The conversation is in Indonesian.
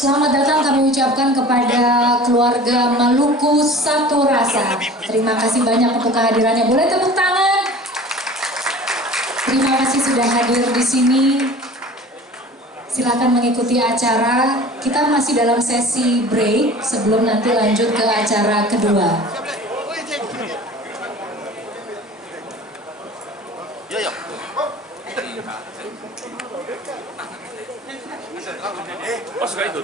Selamat datang kami ucapkan kepada keluarga Maluku Satu Rasa. Terima kasih banyak untuk kehadirannya. Boleh tepuk tangan? Terima kasih sudah hadir di sini. Silakan mengikuti acara. Kita masih dalam sesi break sebelum nanti lanjut ke acara kedua. Oh, sekali itu.